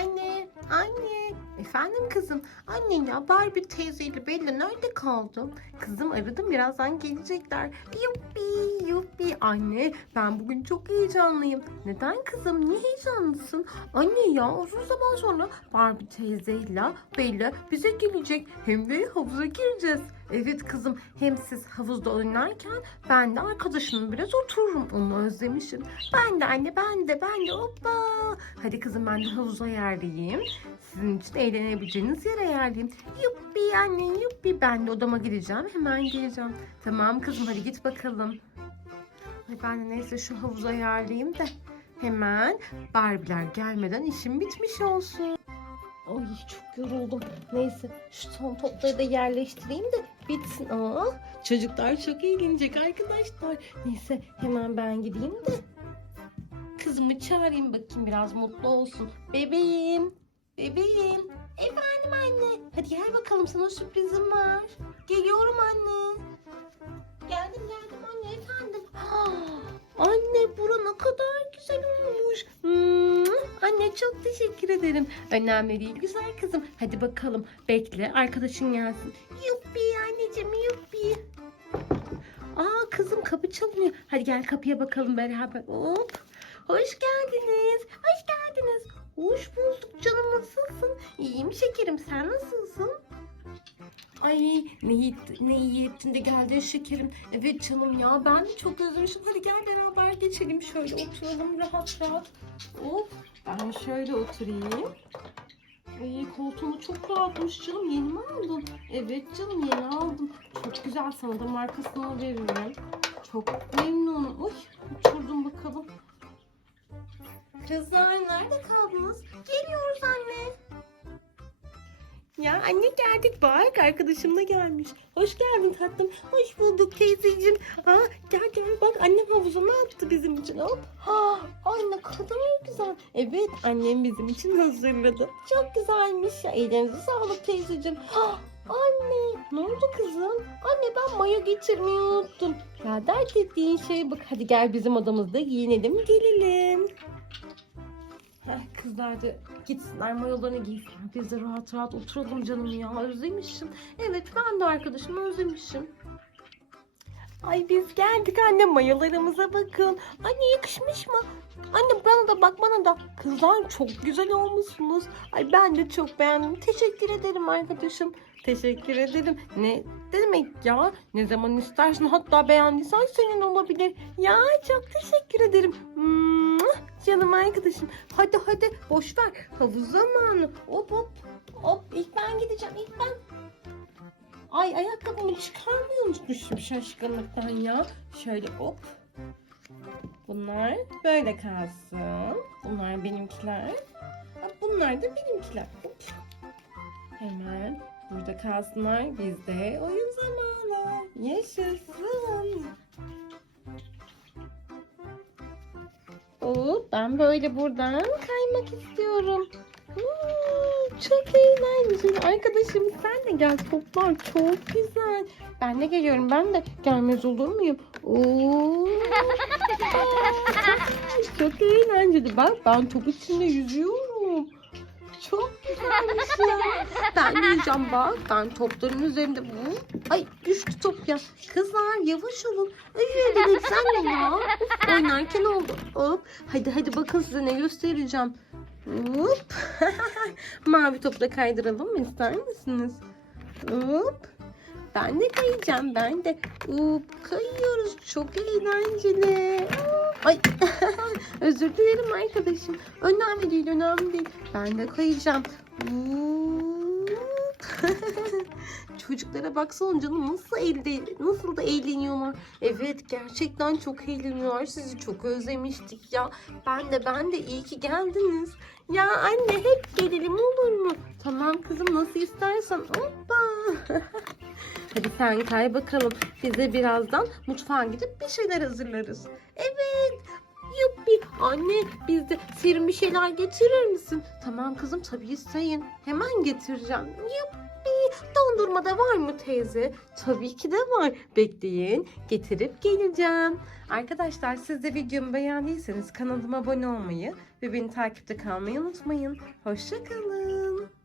Anne, anne. Efendim kızım. Anne ya Barbie teyzeyle Bella nerede kaldı? Kızım aradım birazdan gelecekler. Yuppi yuppi. Anne ben bugün çok heyecanlıyım. Neden kızım? Niye heyecanlısın? Anne ya uzun zaman sonra Barbie teyzeyle Bella bize gelecek. Hem de havuza gireceğiz. Evet kızım hem siz havuzda oynarken ben de arkadaşımla biraz otururum. Onu özlemişim. Ben de anne ben de ben de hoppa. Hadi kızım ben de havuza ayarlayayım. Sizin için eğlenebileceğiniz yer ayarlayayım. Yuppi anne yuppi. Ben de odama gideceğim. Hemen geleceğim. Tamam kızım hadi git bakalım. Ben neyse şu havuzu ayarlayayım da hemen Barbie'ler gelmeden işim bitmiş olsun. Ay çok yoruldum. Neyse şu son topları da yerleştireyim de bitsin. Aa, çocuklar çok eğlenecek arkadaşlar. Neyse hemen ben gideyim de kızımı çağırayım bakayım biraz mutlu olsun. Bebeğim, bebeğim. Efendim anne. Hadi gel bakalım sana sürprizim var. Geliyorum anne. Geldim geldim Çok teşekkür ederim. Önemli değil güzel kızım. Hadi bakalım bekle arkadaşın gelsin. Yuppi anneciğim yuppi. Aa kızım kapı çalınıyor. Hadi gel kapıya bakalım beraber. Hop. Hoş geldiniz. Hoş geldiniz. Hoş bulduk canım nasılsın? İyiyim şekerim sen nasılsın? Ay iyi, ne iyi ettin de geldin şekerim. Evet canım ya ben de çok özlemişim. Hadi gel beraber geçelim şöyle oturalım rahat rahat. Hop ben şöyle oturayım. Ay koltuğumu çok rahatmış canım. Yeni mi aldın? Evet canım yeni aldım. Çok güzel sana da markasını veririm. Çok memnunum. Uy oturdum bakalım. Kızlar nerede kaldınız? Geliyoruz anne. Ya anne geldik bak arkadaşım da gelmiş. Hoş geldin tatlım. Hoş bulduk teyzeciğim. Aa, gel gel bak annem havuza ne yaptı bizim için hop. Ha, ay ne kadar güzel. Evet annem bizim için hazırladı. Çok güzelmiş ya. Ellerinize sağlık teyzeciğim. Ha, anne ne oldu kızım? Anne ben mayo getirmeyi unuttum. Ya dert ettiğin şeye bak. Hadi gel bizim odamızda giyinelim gelelim. Kızlar da gitsinler mayolarını giysinler. Biz de rahat rahat oturalım canım ya. Özlemişim. Evet ben de arkadaşımı özlemişim. Ay biz geldik anne mayolarımıza bakın. Anne yakışmış mı? Anne bana da bak bana da. Kızlar çok güzel olmuşsunuz. Ay ben de çok beğendim. Teşekkür ederim arkadaşım. Teşekkür ederim. Ne demek ya? Ne zaman istersin hatta beğendiysen senin olabilir. Ya çok teşekkür ederim. Canım arkadaşım. Hadi hadi boş ver. Havuz zamanı. Hop hop. Hop ilk ben gideceğim ilk ben. Ay ayakkabımı çıkarmayı unutmuşum şaşkınlıktan ya. Şöyle hop. Bunlar böyle kalsın. Bunlar benimkiler. Bunlar da benimkiler. Hop. Hemen burada kalsınlar. Bizde oyun zamanı. Yaşasın. Oo, ben böyle buradan kaymak istiyorum. Hmm, çok eğlenceli. Arkadaşım sen de gel. Toplar çok güzel. Ben de geliyorum. Ben de gelmez olur muyum? Oo. çok eğlenceli. Bak ben top içinde yüzüyorum. Çok güzelmiş ya. Ben de yüzeceğim bak. Ben topların üzerinde. Bu. Ay düştü top ya. Kızlar yavaş olun. Ay dedik sen ne ya? Oynarken oldu. Hop. Hadi hadi bakın size ne göstereceğim. Hop. Mavi topla kaydıralım mı ister misiniz? Hop. Ben de kayacağım ben de. Hop kayıyoruz. Çok eğlenceli. Ay özür dilerim arkadaşım. Önemli değil önemli değil. Ben de kayacağım. Hop. Çocuklara baksana canım nasıl elde nasıl da eğleniyorlar. Evet gerçekten çok eğleniyorlar. Sizi çok özlemiştik ya. Ben de ben de iyi ki geldiniz. Ya anne hep gelelim olur mu? Tamam kızım nasıl istersen. Hoppa. Hadi sen kay bakalım. Biz de birazdan mutfağa gidip bir şeyler hazırlarız. Evet. Yuppi. Anne biz de serin bir şeyler getirir misin? Tamam kızım tabii sayın. Hemen getireceğim. Yuppi dondurma da var mı teyze? Tabii ki de var. Bekleyin getirip geleceğim. Arkadaşlar siz de videomu beğendiyseniz kanalıma abone olmayı ve beni takipte kalmayı unutmayın. Hoşçakalın.